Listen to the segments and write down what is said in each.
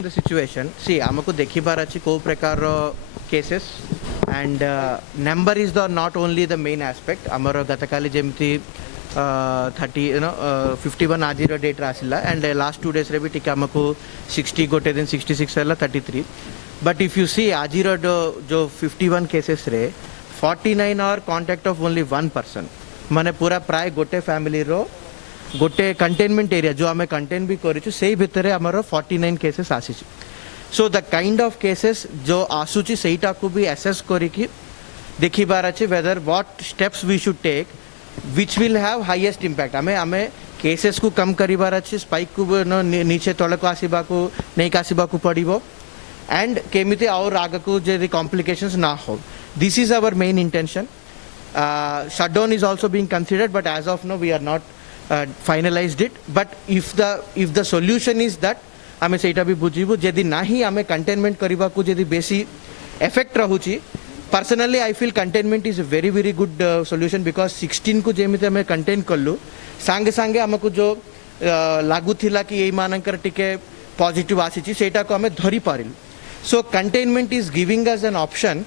The situation, see, आमको देखी बार अच्छी को प्रकार cases and number is the not only the main aspect. आमर गतकाली जेमती 51 आज डेट आसिला and last 2 days रे भी टिके आमको 60 गोटे दिन 66 है 33. But if you see आज जो 51 cases रे 49 are contact of only one person. माने पूरा प्राय गोटे family रो गोटे कंटेनमेंट एरिया जो आम कंटेन भी करूँ से भितर आमर 49 केसेस आसी. So the kind of cases जो आसूची सेटा को भी एसेस करिकी देखिबार अच्छे whether what steps we should take which will have highest impact. आमे केसेस को कम करिबार अच्छे स्पाइक को नीचे तल को आसवा को नहीं आसवा को पड़ो एंड केमिति और आग को जो कॉम्प्लिकेशंस ना हो. This is our main intention. Shutdown is also being considered but as of now we are not finalized it. But if the solution is that आमे सेटा भी बुझीबु जदि नाही आमे कंटेनमेंट करबा को जदि बेसी इफेक्ट रहूची. Personally I feel containment is a very very good solution because 16 को जेमिते आमे कंटेन करलु सांगे सांगे आमको जो लागू थिला कि एई मानकर टिके पॉजिटिव आसीची सेटा को आमे धरी पारिलु. So containment is giving us an option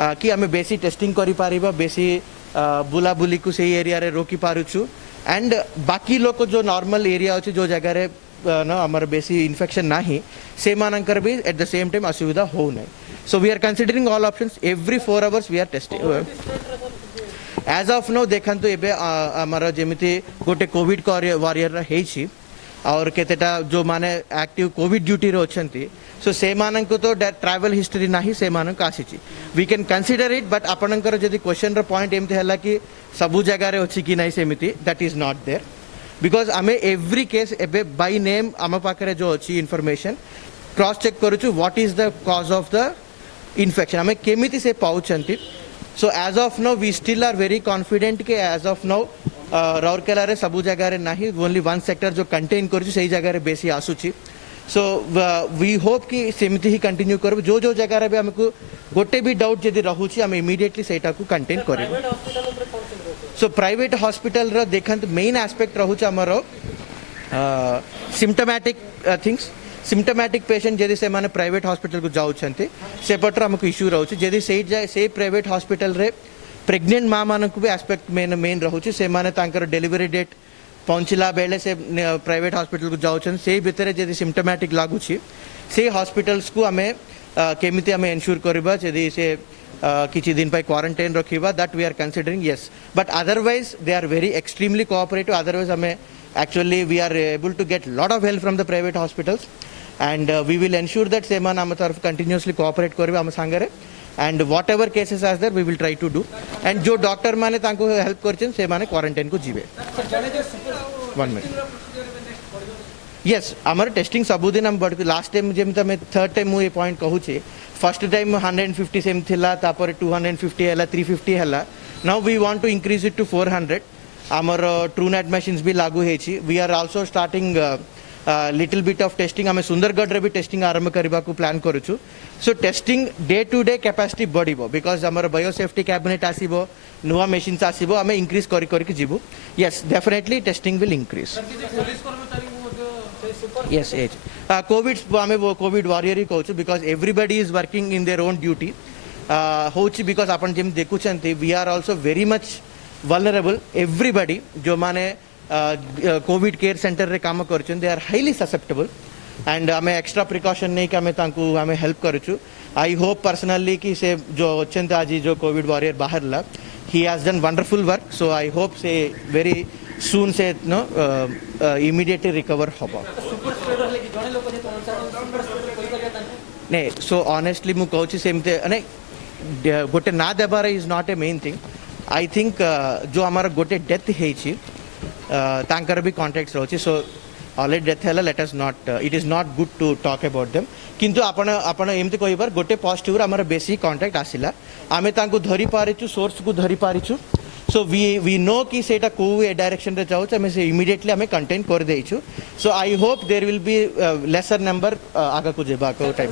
कि आमे बेसी टेस्टिंग करि पारिबा बेसी बुलाबुली को से एरिया रे रोकी पारुछु एंड बाकी लोग जो नॉर्मल एरिया अच्छे जो जगह रे ना हमारे बेसी इन्फेक्शन नहीं से मानकर भी एट द सेम टाइम असुविधा हो नहीं. So we are considering all options every 4 hours we are testing. As of now देखा तो एबे हमारा जेमिति गोटे कोविड वॉरियर हेछि और केतेटा जो माने एक्टिव कोविड ड्यूटी रे अछंती सो से मानन को तो ट्रैवल हिस्ट्री नाही से मानन का आसीची. We can consider it but आपनकर जदि क्वेश्चन र पॉइंट एमते हला कि सबु जगह रे अछि कि नाही सेमिति that is not there because आमे एवरी केस एबे बाय नेम आम पाखरे जो अछि इन्फॉर्मेशन क्रॉस चेक करूछु what is the cause of the infection आमे केमिति से पाउछंती. So as of now we still are very confident के एज ऑफ नो राउरकेला रे सबु जगह रे नाही ओनली वन सेक्टर जो कंटेन करूछु सेही जगह रे बेसी आसुची. सो वी होप कि सेमिति ही कंटिन्यू करब जो जो जगह रे हमको गोटे भी डाउट जदि रहूची हम इमीडिएटली सेटा को कंटेन करब. सो प्राइवेट हॉस्पिटल रो देखंत मेन एस्पेक्ट रहूची हमरो सिम्टोमैटिक थिंग्स. सिम्टोमैटिक पेशेंट जदि से माने प्राइवेट हॉस्पिटल को जाउछंती से पटर हमको इश्यू रहूची जदि से प्राइवेट हॉस्पिटल रे प्रेग्नेंट माँ मान को भी एस्पेक्ट मेन रहूची से माने तांकर डिलीवरी डेट पहुँचला बेले से प्राइवेट हॉस्पिटल को जाउछन से भितर जदि सिम्टोमैटिक लागुची से हॉस्पिटल्स को आमे केमिति आमे एन्श्योर करबा जदि से किछि दिन पाई क्वारंटाइन रखिबा that we are considering yes. But otherwise they are very extremely cooperative. Otherwise हमें actually we are able to get lot of help from the private hospitals and we will ensure that से मान आम तरफ continuously cooperate करबा आम संगे and whatever cases are there we will try to do and जो doctor माने तांको हेल्प करछन से माने क्वारंटाइन को जीवे. 1 मिनट यस आमर टेस्टिंग सबुदिन हम बढ़ लास्ट टाइम जेमता मैं थर्ड टाइम मु ए पॉइंट कहूचे फर्स्ट टाइम 150 सेम थिला तापर 250 हैला 350 हैला. Now we want to increase it to 400. आमर ट्रूनेट मशीन्स भी लागू हेछि. We are also starting little bit of testing आम सुंदरगढ़ रे भी टेस्टिंग आरंभ करबा को प्लान करूछु. So testing day to day capacity बढ़िबो because आमर बायोसेफ्टी कैबिनेट आसीबो नुवा मशीन्स आसीबो आम इंक्रीज करि करि के जीवो. Yes definitely testing will increase. Yes, age. COVID, आमे वो COVID warrior ही कहूँ because everybody is working in their own duty. होची because अपन जिम देखु चंती we are also very much vulnerable. Everybody जो माने COVID care center रे काम करचन they are highly susceptible and आमे extra precaution नहीं कि आमे तांकु आमे help करूँ. I hope personally कि से जो चंता आजी जो COVID warrior बाहर ला he has done wonderful work. So I hope से very soon से no immediately recover होगा. नहीं सो ऑनेस्टली मु कहूँ सेमते नहीं गोटे ना देबार is not a main thing. I think जो हमारा गोटे डेथ हेछि तांकर भी कॉन्टैक्ट्स रहछि. सो ऑलरेडी डेथ हैला let us not it is not good to talk about them. किंतु आपण एमती कहिबार गोटे पॉजिटिव हमारा बेसी कॉन्टैक्ट आसिला आमे तांको धरि पारिछु सोर्स को धरि पारिछु. सो वी नो कि सेटा को ए डायरेक्शन रे जाउछ हमें से इमीडिएटली हमें कंटेन कर देइछु. So I hope there will be lesser number आगा को जेबा को time.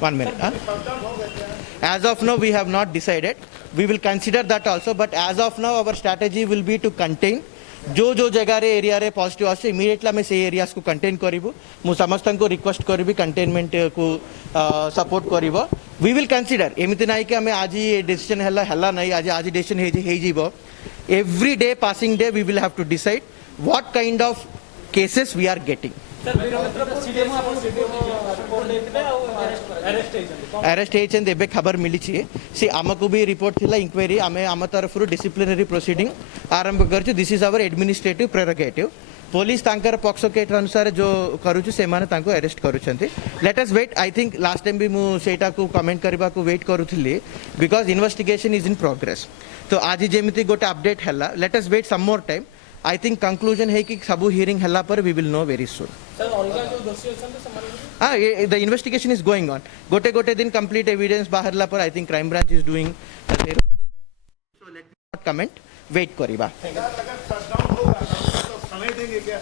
1 minute as of now we have not decided. We will consider that also, but as of now our strategy will be to contain जो जगह रे area रे positive आसे immediately आम से एरियाज को कंटेन करूँ मु समस्त को रिक्वेस्ट करी कंटेनमेंट को सपोर्ट कर वी विल कंसीडर एमती ना कि आम आज डिसीजन है ना आज आज डिसीजन हो every day passing day we will have to decide what kind of cases we are getting arrest होते खबर मिली सी आमको भी रिपोर्ट थिला इंक्वायरी आम आम तरफ डिसिप्लिनरी प्रोसीडिंग आरंभ कर this is our administrative prerogative police तांकर पॉक्सो केट अनुसार जो करूछु से माने तांको अरेस्ट करूछंती let us wait I think last time भी मु सेटा को कमेंट करबा को वेट करूथिली because investigation is in progress तो आज जेमिति गोटे अपडेट हला let us wait some more time I think conclusion है कि सबू हियरिंग हला पर we will know very soon the investigation is going on गोटे गोटे दिन कंप्लीट एविडेंस बाहरला पर I think crime branch is doing so let me not comment wait करिबा समय देंगे क्या